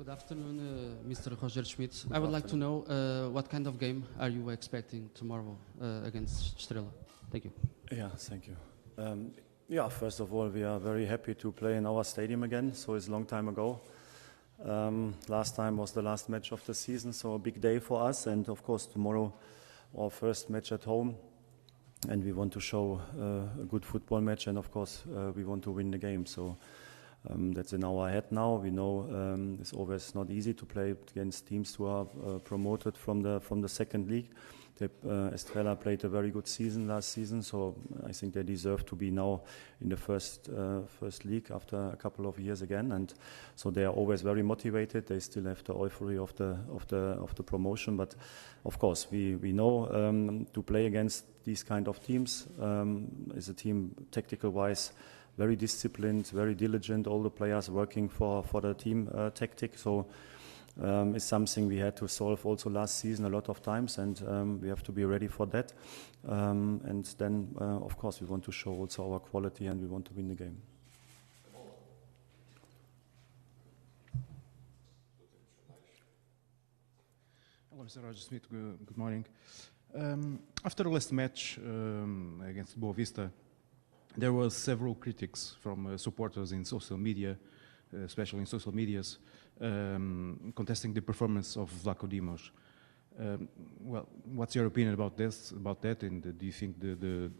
Good afternoon, Mr. Roger Schmidt. I would like to know what kind of game are you expecting tomorrow against Estrela? Thank you. Yeah, thank you. First of all, we are very happy to play in our stadium again. So it's a long time ago. Last time was the last match of the season, so a big day for us. And of course, tomorrow, our first match at home. And we want to show a good football match. And of course, we want to win the game. So that's in our head now. We know it's always not easy to play against teams who are promoted from the second league. Estrela played a very good season last season, so I think they deserve to be now in the first league after a couple of years again. And so they are always very motivated. They still have the euphoria of the promotion, but of course we know to play against these kind of teams is a team tactical wise very disciplined, very diligent. All the players working for the team tactic. So. It's something we had to solve also last season a lot of times, and we have to be ready for that. And then, of course, we want to show also our quality, and we want to win the game. Hello, Mr. Roger Smith. Good morning. After the last match against Boa Vista, there were several critics from supporters in social media, especially in social medias, contesting the performance of Vlaco Dimos. Well, what's your opinion about that? And do you think the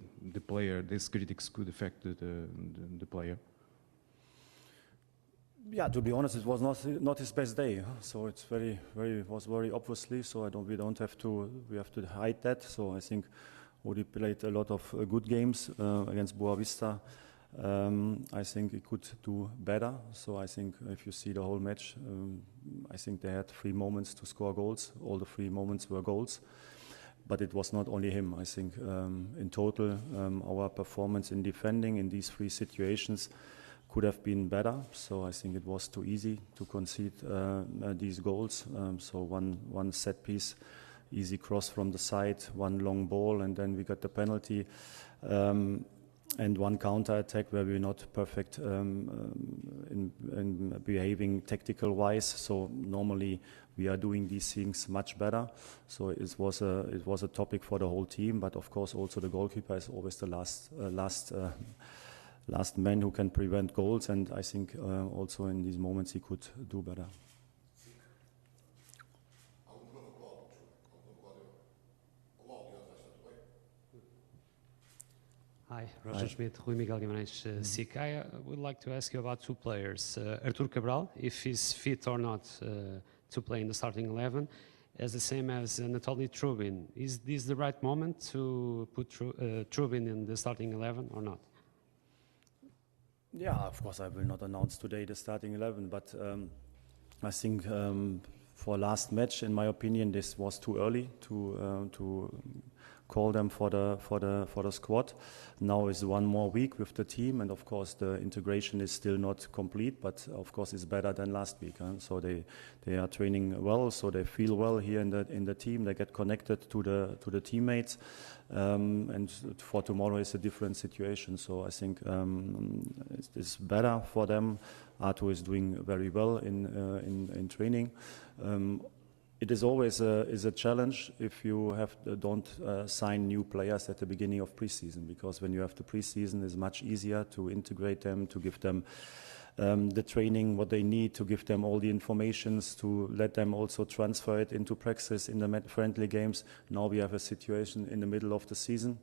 player, these critics could affect the player? Yeah, to be honest, it was not his best day. So it's was very obviously. So we have to hide that. So I think Odi played a lot of good games against Boa Vista. I think he could do better. So I think if you see the whole match, I think they had 3 moments to score goals. All the 3 moments were goals. But it was not only him. I think in total, our performance in defending in these 3 situations could have been better. So I think it was too easy to concede these goals. So one set piece, easy cross from the side, 1 long ball, and then we got the penalty. And 1 counter-attack where we're not perfect in behaving tactical-wise. So normally we are doing these things much better. So it was a topic for the whole team. But of course also the goalkeeper is always the last man who can prevent goals. And I think also in these moments he could do better. Hi, Roger Schmidt, Rui Miguel Guimarães, SIC. I would like to ask you about 2 players. Artur Cabral, if he's fit or not to play in the starting 11, as the same as Anatoly Trubin. Is this the right moment to put Trubin in the starting 11 or not? Yeah, of course I will not announce today the starting 11, but I think for last match, in my opinion, this was too early to call them for the squad. Now is 1 more week with the team, and of course the integration is still not complete, but of course it's better than last week. So they are training well, so they feel well here in the team. They get connected to the teammates, and for tomorrow is a different situation. So I think it's better for them. Artur is doing very well in training. It is always a challenge if you don't sign new players at the beginning of preseason, because when you have the preseason, it's much easier to integrate them, to give them the training, what they need, to give them all the informations, to let them also transfer it into practice in the friendly games. Now we have a situation in the middle of the season.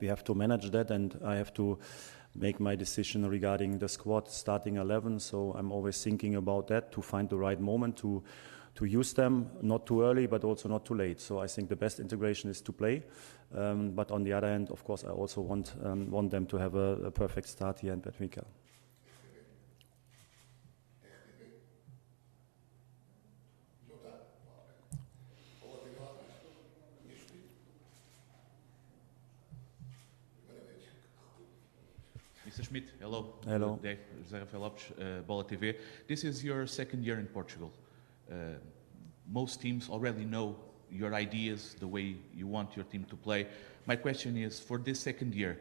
We have to manage that, and I have to make my decision regarding the squad starting 11. So I'm always thinking about that, to find the right moment to use them, not too early, but also not too late. So I think the best integration is to play. But on the other hand, of course, I also want them to have a perfect start here in Benfica. Mr. Schmidt, hello. Hello. Dave, José Rafael Lopes, Bola TV. This is your 2nd year in Portugal. Most teams already know your ideas, the way you want your team to play. My question is, for this 2nd year,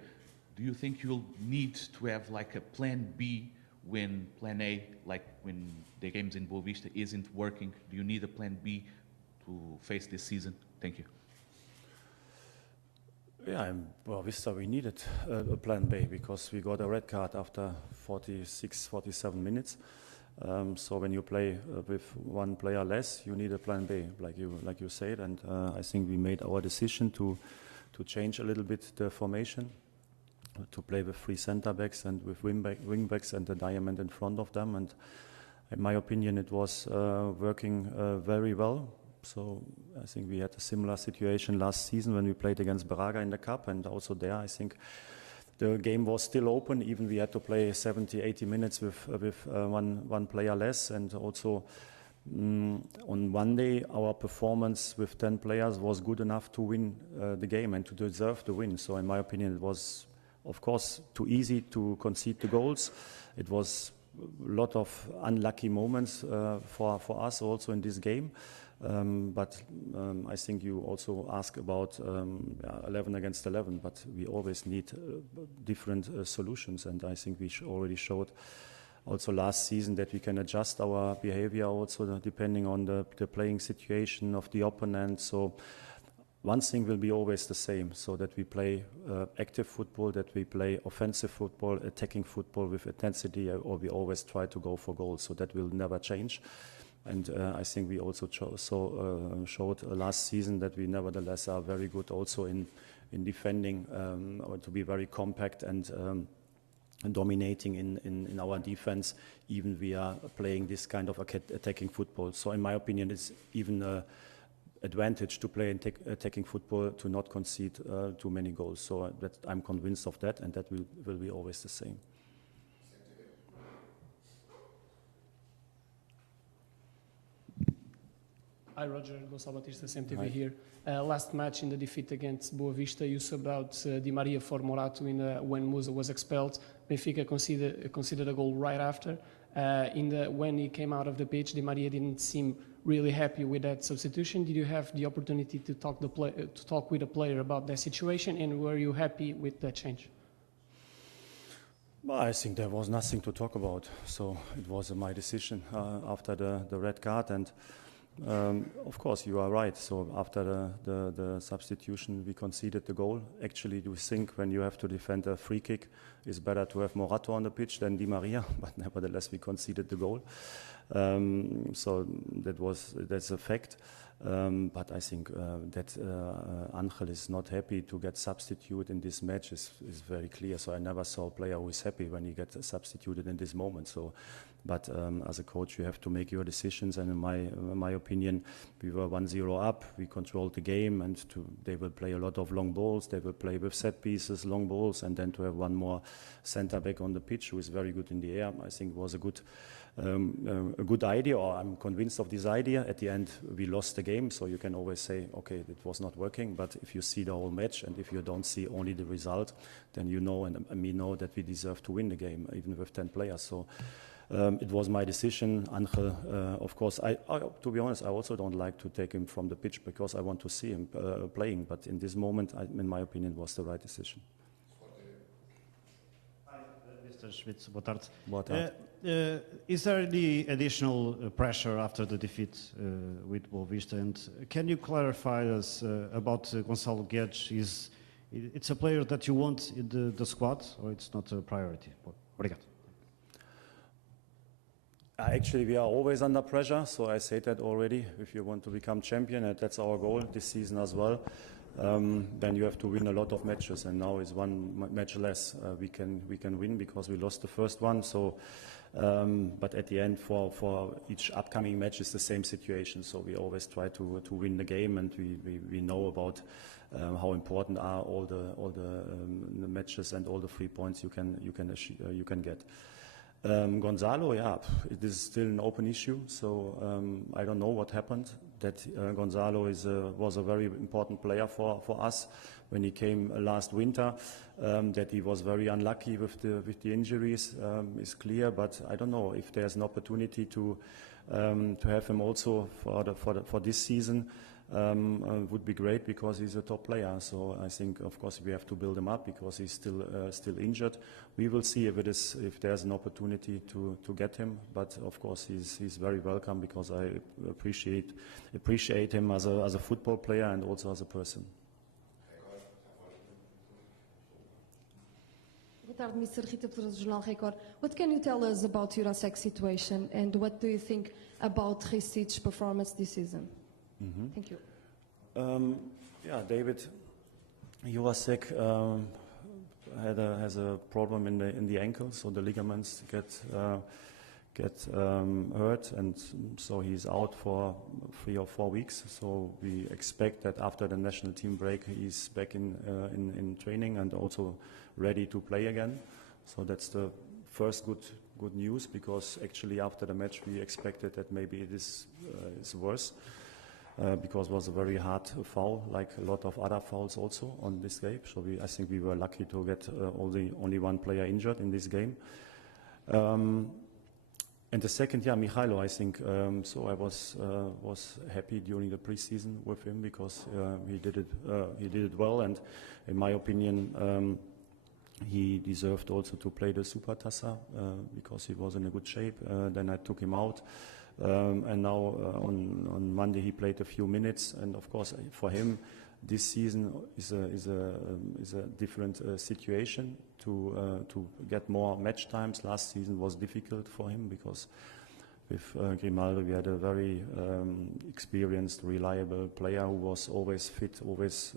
do you think you'll need to have like a plan B when plan A, like when the games in Boa Vista isn't working? Do you need a plan B to face this season? Thank you. Yeah, in Boa Vista we needed a plan B because we got a red card after 46, 47 minutes. So when you play with one player less, you need a plan B, like you said. And I think we made our decision to change a little bit the formation, to play with 3 center backs and with wing backs and the diamond in front of them. And in my opinion, it was working very well. So I think we had a similar situation last season when we played against Braga in the Cup, and also there I think the game was still open. Even we had to play 70, 80 minutes with one player less, and also on one day our performance with 10 players was good enough to win the game and to deserve the win. So in my opinion, it was of course too easy to concede the goals. It was a lot of unlucky moments for us also in this game. But I think you also ask about 11 against 11, but we always need different solutions, and I think we already showed also last season that we can adjust our behavior also depending on the playing situation of the opponent. So one thing will be always the same, so that we play active football, that we play offensive football, attacking football with intensity, or we always try to go for goals. So that will never change. And I think we also showed last season that we nevertheless are very good also in defending, or to be very compact and dominating in our defense, even we are playing this kind of attacking football. So in my opinion, it's even an advantage to play attacking football, to not concede too many goals. So that I'm convinced of that, and that will be always the same. Hi, Roger. Gonçalo Batista, CMTV here. Last match in the defeat against Boa Vista, you subbed out Di Maria for Morato when Musa was expelled. Benfica considered a goal right after. When he came out of the pitch, Di Maria didn't seem really happy with that substitution. Did you have the opportunity to talk with a player about that situation, and were you happy with that change? Well, I think there was nothing to talk about. So it was my decision after the red card, and of course, you are right. So after the substitution, we conceded the goal. Actually, we think when you have to defend a free kick, it's better to have Morato on the pitch than Di Maria. But nevertheless, we conceded the goal. So that's a fact. But I think that Angel is not happy to get substituted in this match is very clear. So I never saw a player who is happy when he gets substituted in this moment. So. But as a coach, you have to make your decisions. And in my opinion, we were 1-0 up. We controlled the game, and they will play a lot of long balls. They will play with set pieces, long balls, and then to have one more center back on the pitch who is very good in the air, I think was a good idea, or I'm convinced of this idea. At the end, we lost the game, so you can always say, okay, it was not working. But if you see the whole match, and if you don't see only the result, then you know, and we know that we deserve to win the game, even with 10 players. So. It was my decision. Angel, of course, to be honest, I also don't like to take him from the pitch because I want to see him playing. But in this moment, in my opinion, was the right decision. Hi, Mr. Schmidt. Boa tarde. Boa tarde. Is there any additional pressure after the defeat with Boa Vista? And can you clarify us about Gonçalo Guedes? It's a player that you want in the squad, or it's not a priority? Obrigado. Actually, we are always under pressure, so I said that already. If you want to become champion, and that's our goal this season as well, then you have to win a lot of matches. And now is one match less. We can win because we lost the first one. So, but at the end, for each upcoming match, is the same situation. So we always try to win the game, and we know about how important are all the matches and all the 3 points you can get. Gonzalo, yeah, it is still an open issue, so I don't know what happened. That Gonzalo was a very important player for us when he came last winter. That he was very unlucky with the injuries is clear, but I don't know if there's an opportunity to have him also for this season. would be great because he's a top player. So I think, of course, we have to build him up because he's still injured. We will see if there's an opportunity to get him. But of course, he's very welcome because I appreciate him as a football player and also as a person. Boa tarde, Mr. Rita Pedroso, Jornal Record. What can you tell us about Jurasek situation and what do you think about Ricic's performance this season? Thank you. Yeah, David Jurasek has a problem in the ankle, so the ligaments get hurt, and so he's out for 3 or 4 weeks. So we expect that after the national team break, he's back in training and also ready to play again. So that's the first good news, because actually after the match we expected that maybe it is worse. Because it was a very hard foul, like a lot of other fouls also on this game. So I think we were lucky to get only one player injured in this game. And the second, Mihailo, I think. So I was happy during the preseason with him because he did it well, and in my opinion, he deserved also to play the Supertassa because he was in a good shape. Then I took him out. And now on Monday he played a few minutes, and of course for him this season is a different situation to get more match times. Last season was difficult for him because with Grimaldo we had a very experienced, reliable player who was always fit, always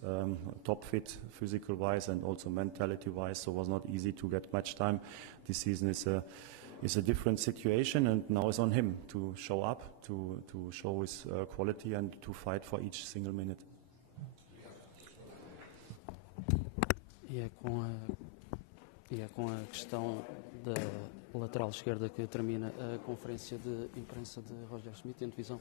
top fit physical wise and also mentality wise, so it was not easy to get match time. This season is a different situation, and now it's on him to show up, to show his quality and to fight for each single minute. E é com a questão da lateral esquerda que termina a conferência de imprensa de Roger Schmidt em divisão.